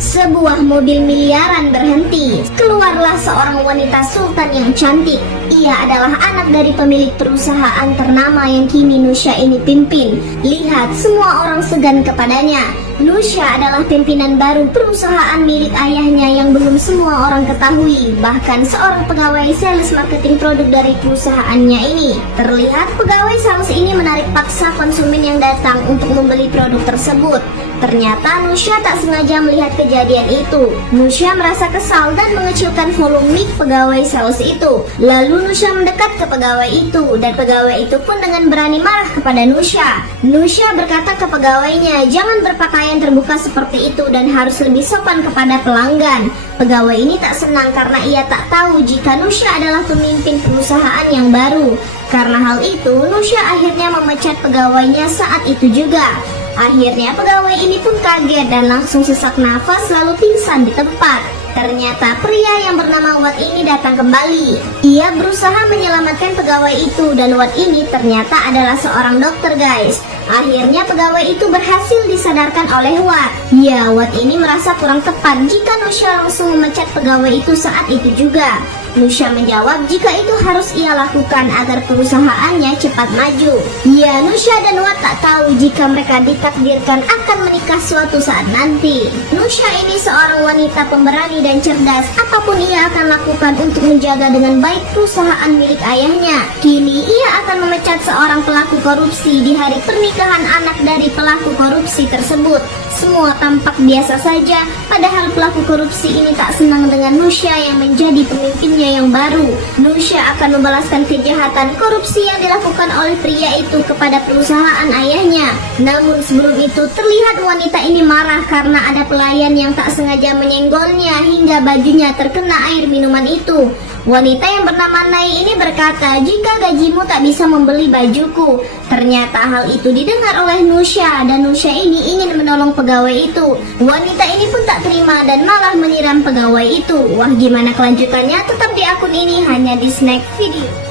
Sebuah mobil miliaran berhenti. Keluarlah seorang wanita sultan yang cantik. Ia adalah anak dari pemilik perusahaan ternama yang kini Nusya ini pimpin. Lihat, semua orang segan kepadanya. Nusya adalah pimpinan baru perusahaan milik ayahnya yang belum semua orang ketahui. Bahkan seorang pegawai sales marketing produk dari perusahaannya ini. Terlihat pegawai sales ini menarik paksa konsumen yang datang untuk membeli produk tersebut. Ternyata Nusya tak sengaja melihat kejadian itu. Nusya merasa kesal dan mengecilkan volume mic pegawai sales itu. Lalu Nusya mendekat ke pegawai itu, dan pegawai itu pun dengan berani marah kepada Nusya. Nusya berkata ke pegawainya, jangan berpakaian terbuka seperti itu dan harus lebih sopan kepada pelanggan. Pegawai ini tak senang karena ia tak tahu jika Nusya adalah pemimpin perusahaan yang baru. Karena hal itu, Nusya akhirnya memecat pegawainya saat itu juga. Akhirnya pegawai ini pun kaget dan langsung sesak nafas lalu pingsan di tempat. Ternyata pria yang bernama Wat ini datang kembali. Ia berusaha menyelamatkan pegawai itu dan Wat ini ternyata adalah seorang dokter, guys. Akhirnya pegawai itu berhasil disadarkan oleh Wat. Ya, Wat ini merasa kurang tepat jika Nusya langsung memecat pegawai itu saat itu juga. Nusya menjawab jika itu harus ia lakukan agar perusahaannya cepat maju. Ya, Nusya dan Wat tak tahu jika mereka ditakdirkan akan menikah suatu saat nanti. Nusya ini seorang wanita pemberani dan cerdas. Apapun ia akan lakukan untuk menjaga dengan baik perusahaan milik ayahnya. Kini ia akan memecat seorang pelaku korupsi di hari pernikahan anak dari pelaku korupsi tersebut. Semua tampak biasa saja, padahal pelaku korupsi ini tak senang dengan Nusya yang menjadi pemimpinnya yang baru. Nusya akan membalaskan kejahatan korupsi yang dilakukan oleh pria itu kepada perusahaan ayahnya. Namun sebelum itu terlihat wanita ini marah karena ada pelayan yang tak sengaja menyenggolnya hingga bajunya terkena air minuman itu. Wanita yang bernama Nai ini berkata, jika gajimu tak bisa membeli bajuku. Ternyata hal itu didengar oleh Nusya dan Nusya ini ingin menolong pegawai itu. Wanita ini pun tak terima dan malah menyiram pegawai itu. Wah, gimana kelanjutannya? Tetap di akun ini hanya di Snack Video.